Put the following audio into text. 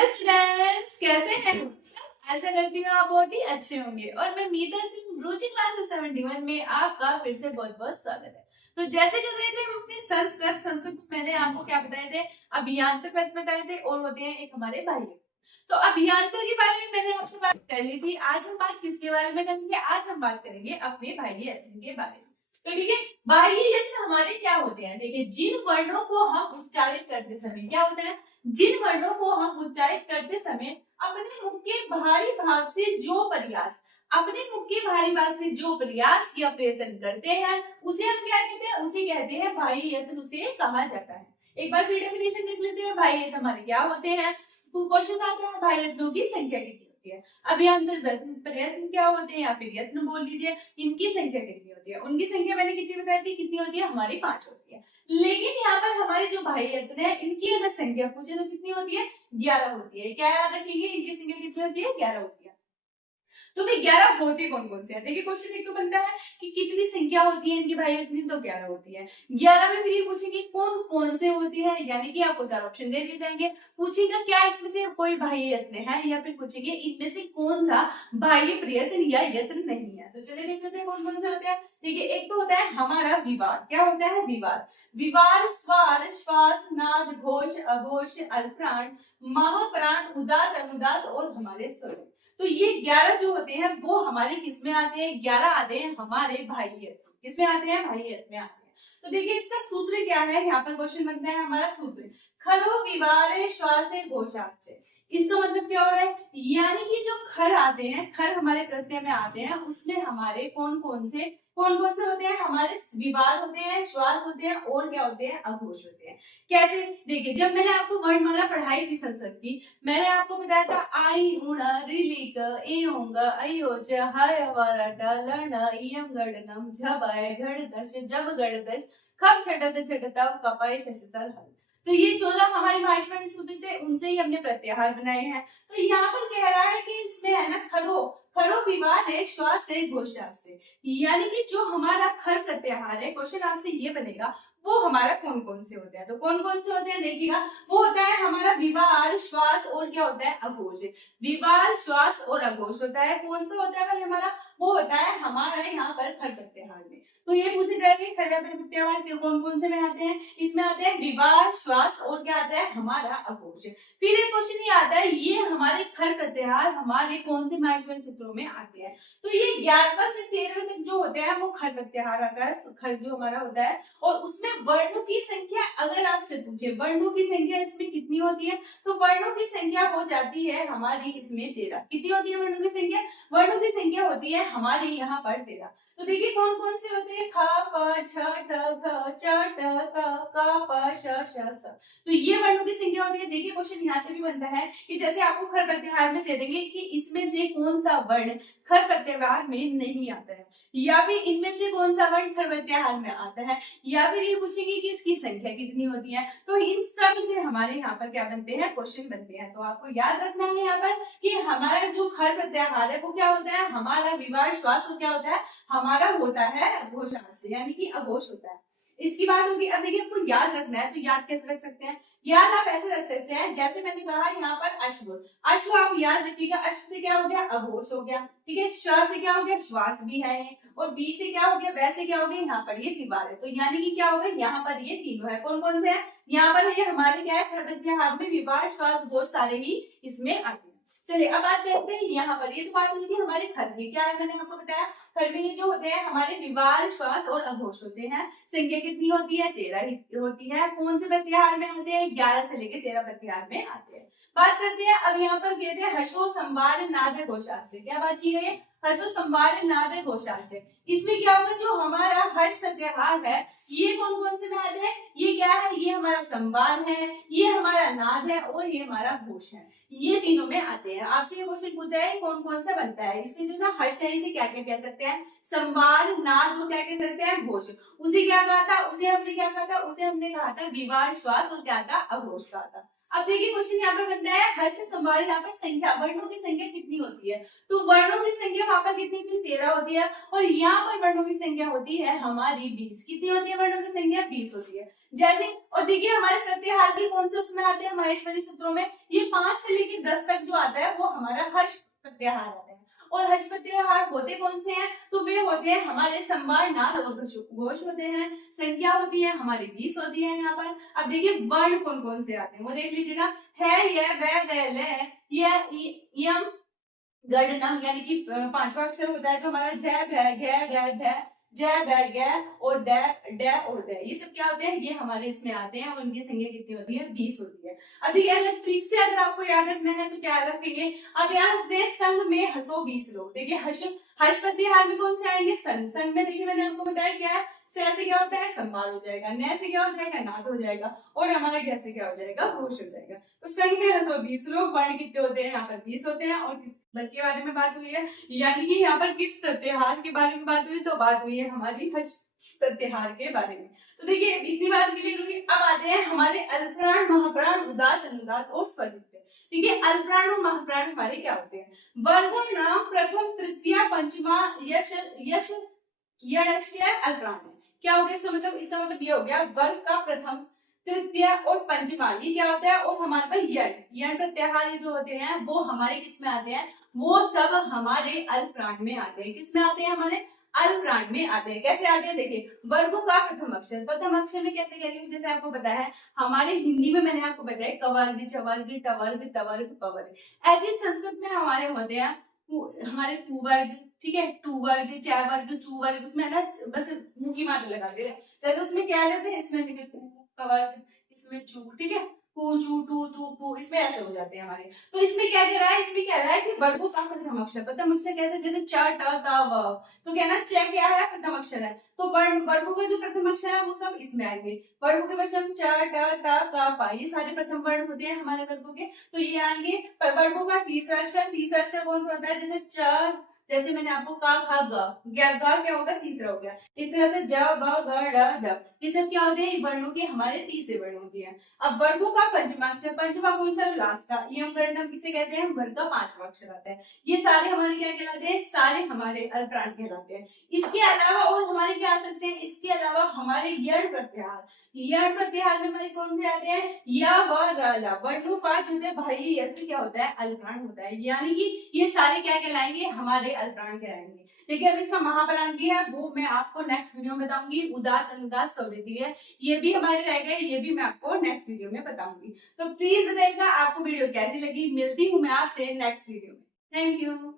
Hello students, कैसे हैं? आशा करती हूँ आप बहुत ही अच्छे होंगे और मैं मीता सिंह रुचि क्लास 71 में आपका फिर से बहुत बहुत स्वागत है। तो जैसे कर रहे थे हम अपनी संस्कृत में मैंने आपको क्या बताए थे, अभियांतर पद बताए थे और होते हैं एक हमारे भाई। तो अभियांतर के बारे में मैंने आपसे बात कर ली थी। आज हम बात किसके बारे में करेंगे? आज हम बात करेंगे अपने भाई यत्न के बारे में। तो ठीक है, बाह्य यत्न हमारे क्या होते हैं? देखिए, जिन वर्णों को हम उच्चारित करते समय क्या होता है, जिन वर्णों को हम उच्चारित करते समय अपने मुख के बाहरी भाग से जो प्रयास या प्रयत्न करते हैं उसे हम क्या कहते हैं? उसे कहते हैं बाह्य यत्न, उसे कहा जाता है। एक बार फिर डेफिनेशन देख लेते हैं। बाह्य यत्न हमारे क्या होते हैं? क्वेश्चन आता है बाह्य यत्नों की संख्या कितनी होती है। अभियांतर प्रयत्न क्या होते हैं या फिर यत्न बोल लीजिए, इनकी संख्या कितनी होती है? उनकी संख्या मैंने कितनी बताई थी, कितनी होती है? हमारी 5 होती है। लेकिन यहाँ पर हमारे जो बाह्य यत्न है इनकी अगर संख्या पूछे तो कितनी होती है? 11 होती है। क्या याद रखेंगे? इनकी संख्या कितनी होती है? 11 होती है। तो भाई 11 होते कौन कौन से हैं? देखिए, क्वेश्चन एक तो बनता है कि कितनी संख्या होती है इनकी भाई यत्न, तो 11 होती है। 11 में फिर ये पूछेंगे कौन कौन से होती है, यानी कि आपको 4 ऑप्शन दे दिए जाएंगे। पूछेगा क्या इसमें से कोई बाह्य यत्न है, या फिर पूछेंगे इनमें से कौन सा बाह्य प्रयत्न या यत्न नहीं है। तो चलिए देख लेते हैं कौन कौन से होते हैं। देखिए, एक तो होता है हमारा विवार। क्या होता है? विवार। विवार स्वर, श्वास, नाद, घोष, अघोष, अल्पप्राण, महाप्राण, उदात, अनुदात और हमारे स्वर। तो ये 11 जो होते हैं वो हमारे किस में आते हैं? 11 आते हैं हमारे बाह्य यत्न। किसमें आते हैं? बाह्य यत्न में आते हैं। तो देखिए, इसका सूत्र क्या है? यहाँ पर क्वेश्चन बनता है हमारा सूत्र, खरो विवारे श्वासे घोषाचे। इसका मतलब क्या हो रहा है? यानी कि जो खर आते हैं, खर हमारे प्रत्यय में आते हैं, उसमें हमारे कौन कौन से होते हैं? हमारे विवार होते हैं, श्वास होते हैं और क्या होते हैं? अघोष होते हैं। कैसे? देखिए, जब मैंने आपको वर्णमाला पढ़ाई थी संस्कृत की, मैंने आपको बताया था आई उण रिलिक एओंग अयोच हाय वरट लण इयम गडगम झबय घड़दश जब गड़दश खब छटत छटतव कपय शशतल हल। तो ये 14 हमारे भाषा में सूत्र थे, उनसे ही हमने प्रत्याहार बनाए हैं। तो यहाँ पर कह रहा है कि इसमें है ना खरो, खरो विवाद है श्वास से घोषा से, यानी कि जो हमारा खर प्रत्याहार है, क्वेश्चन आपसे ये बनेगा वो हमारा कौन कौन से होते हैं। तो कौन कौन से होते हैं देखिएगा, वो होता है हमारा विवार, श्वास और क्या होता है? अघोष। विवार, श्वास और अघोष होता है। कौन सा होता है भाई हमारा? वो होता है हमारा यहाँ पर खर प्रत्याहार में। तो ये पूछे जाएंगे खर प्रत्याहार कौन कौन से में आते हैं? इसमें आते हैं विवार, श्वास और क्या आता है? हमारा अघोष। फिर एक क्वेश्चन ये आता है, ये हमारे खर प्रत्याहार हमारे कौन से माहेश्वरी सूत्रों में आते हैं? तो ये 11 से 13 तक जो होते हैं वो खर प्रत्याहार आता है, खर जो हमारा होता है। और उसमें वर्णों की संख्या अगर आपसे पूछे वर्णों की संख्या इसमें कितनी होती है, तो वर्णों की संख्या हो जाती है हमारी इसमें 13। कितनी होती है वर्णों की संख्या? वर्णों की संख्या होती है हमारी यहाँ पर 13। तो देखिए कौन कौन से होते हैं, ख फ छ ठ थ च ट क क प श श स। तो ये वर्णों की संख्या होती है। देखिए, क्वेश्चन यहाँ से भी बनता है कि जैसे आपको खर प्रत्याहार में दे देंगे कि इसमें से कौन सा वर्ण खर प्रत्याहार में नहीं आता है, या फिर इनमें से कौन सा वर्ण खर प्रत्याहार में आता है, या फिर ये पूछेंगे कि इसकी संख्या कितनी होती है। तो इन सब से हमारे यहाँ पर क्या बनते हैं? क्वेश्चन बनते हैं। तो आपको याद रखना है यहाँ पर कि हमारा जो खर प्रत्याहार है वो क्या होता है? हमारा विवार, श्वास और क्या होता है? हमारा होता है घोषाण से, यानी कि अघोष होता है। इसकी बात होगी। अब देखिए, आपको याद रखना है, तो याद कैसे रख सकते हैं? याद आप ऐसे रख सकते हैं, जैसे मैंने कहा यहाँ पर अश्व, अश्व आप याद रखिएगा, अश्व से क्या हो गया? अघोष हो गया। ठीक है, श्वास से क्या हो गया? श्वास भी है। और बी से क्या हो गया? वैसे क्या हो गया? यहाँ पर ये विवार है। तो यानी कि क्या हो गया? यहाँ पर ये तीनों है। कौन कौन से हैं? यहाँ पर ये हमारे क्या है? खर प्रत्याहार में विवार, श्वास, घोष सारे ही इसमें आते हैं। चलिए अब बात करते हैं यहाँ पर। ये तो बात हुई थी हमारे खर की। क्या है? मैंने आपको बताया खर में जो होते हैं हमारे विवार, श्वास और अघोष होते हैं। संख्या कितनी होती है? 13 ही होती है। कौन से प्रत्याहार में आते हैं? 11 से लेकर 13 प्रत्याहार में आते हैं। बात करते हैं अब यहाँ पर कहते हैं हर्षो संवार नाद घोषार्थ से। क्या बात की गई है? हर्षो संवार नाद घोषार्थ से। इसमें क्या होगा? जो हमारा हर्ष प्रत्याहार है ये कौन कौन से में आते हैं? ये क्या है? ये हमारा संवार है, ये हमारा नाद है और ये हमारा घोष है। ये तीनों में आते हैं। आपसे ये क्वेश्चन पूछा है कौन कौन सा बनता है। इससे जो ना हर्ष है इसे क्या क्या कह सकते हैं? संवार, नाद को क्या कह सकते हैं? घोष। उसे क्या कहा था? उसे हमने क्या कहा था? उसे हमने कहा था विवार, श्वास और क्या था? अघोष कहा था। अब देखिए क्वेश्चन यहाँ पर बनता है हर्ष संवार, यहाँ पर संख्या, वर्णों की संख्या कितनी होती है, तो वर्णों की संख्या वहां पर कितनी थी, 13 होती है, और यहाँ पर वर्णों की संख्या होती है हमारी 20। कितनी होती है वर्णों की संख्या, 20 होती है। जैसे, और देखिए हमारे प्रत्याहार की कौन से उसमें आते हैं, महेश्वरी सूत्रों में, ये 5 से लेकर 10 तक जो आता है वो हमारा हर्ष प्रत्याहार आता है। और हर्ष प्रत्याहार होते कौन से हैं, तो वे होते हैं हमारे संवार, नाद और घोष होते हैं। संख्या होती है हमारी 20 होती है यहाँ पर। अब देखिए वर्ण कौन कौन से आते हैं वो देख लीजिएगा, है, यह, वह, वह, लह, यम, गढ़, नम, यानी कि 5वां अक्षर होता है जो हमारा जय, भय, घय, ढ, ध, जय, बै, गै और द, ड और द, ये सब क्या होते हैं, ये हमारे इसमें आते हैं और उनकी संख्या कितनी होती है, 20 होती है। अब देखिए अगर ठीक से अगर आपको याद रखना है तो क्या रखेंगे, अब याद रखते हैं संघ में हंसो 20 लोग। देखिए हर्ष प्रत्याहार में कौन से आएंगे, संघ में देखिए मैंने आपको बताया क्या है, से क्या होता है, संवार हो जाएगा, न से क्या हो जाएगा, नाद हो जाएगा, और हमारा घ से क्या हो जाएगा, घोष हो जाएगा। तो संघ में हंसो 20 लोग, वर्ण कितने होते हैं, यहाँ पर 20 होते हैं। और किस बल के बारे में बात हुई है, यानी कि यहाँ पर किस प्रत्याहार के बारे में बात हुई, तो बात हुई है हमारी हर्ष प्रत्याहार के बारे में। तो देखिए इतनी बात क्लियर हुई। अब आते हैं हमारे अल्पप्राण, महाप्राण, उदात्त, अनुदात्त और स्वरित। देखिए अल्पप्राण और महाप्राण हमारे क्या होते हैं, वर्ग नाम प्रथम, तृतीया, पंचमा, यश, यश, यष्टय अल्पप्राण है। क्या हो गया इसका मतलब, इसका मतलब ये हो गया वर्ग का प्रथम, तृतीय और पंचमा, ये क्या होता है, और हमारे पास यण प्रत्याहार जो होते हैं वो हमारे किस में आते हैं, वो सब हमारे अल्पप्राण में आते हैं। किस में आते हैं, हमारे अल्पप्राण में आते हैं। कैसे आते हैं, देखिए वर्गों का प्रथम अक्षर, प्रथम अक्षर में कैसे कह रही हूँ, जैसे आपको पता है हमारे हिंदी में मैंने आपको बताया कवर्ग, चवर्ग, टवर्ग, तवर्ग, पवर्ग, ऐसे संस्कृत में हमारे होते हैं हमारे कुवर्ग, ठीक है, टू वर्ग, चार वर्ग, चू वर्ग, उसमें ना बस मुंह की मात्रा लगाते हैं। जैसे उसमें क्या लेते हैं, इसमें देखिए का वर्ग, इसमें चू, ठीक है, कू, चू, टू, तू, पू, इसमें ऐसे हो जाते हैं हमारे। तो इसमें क्या कह रहा है, इसमें कह रहा है कि वर्गों का प्रथम अक्षर, प्रथम अक्षर कैसे, जैसे च, ट, त, व, तो कहना च क्या है, प्रथम अक्षर है, तो वर्गों का जो प्रथम अक्षर है वो सब इसमें आएंगे। वर्गों के प्रथम च, ट, त, क, प, ये सारे प्रथम वर्ण होते हैं हमारे वर्गों के, तो ये आएंगे। वर्गों का तीसरा अक्षर, तीसरा अक्षर कौन सा होता है, जैसे च, जैसे मैंने आपको का, खा, ग, क्या होगा, तीसरा हो गया। इस तरह से ज, ब, ग, ड, द, ये सब क्या होते हैं, वर्णों के हमारे तीसरे वर्ण होते हैं। अब वर्गों का पंचमा अक्षर, पंचमा कौन सा, लास्ट का, यम वर्णम किसे कहते हैं, वर्ग का 5वां अक्षर आता है। ये सारे हमारे क्या कहलाते हैं, सारे हमारे अल्पप्राण कहलाते हैं। इसके अलावा और हमारे क्या आ सकते हैं, इसके अलावा हमारे यण प्रत्याहार, यण प्रत्याहार में हमारे कौन से आते हैं, या, व, र, ल, वर्णों का जो है भाई यंत्र क्या होता है, अल्पप्राण होता है, यानी कि ये सारे क्या कहलाएंगे, हमारे अल्पप्राण कहलाएंगे। देखिए अब इसका महाप्राण भी है, वो मैं आपको नेक्स्ट वीडियो में बताऊंगी। उदात्त, अनुदात्त, स्वरित है, ये भी हमारे रह गए, ये भी मैं आपको नेक्स्ट वीडियो में बताऊंगी। तो प्लीज बताइएगा आपको वीडियो कैसी लगी। मिलती हूँ मैं आपसे नेक्स्ट वीडियो में। Thank you.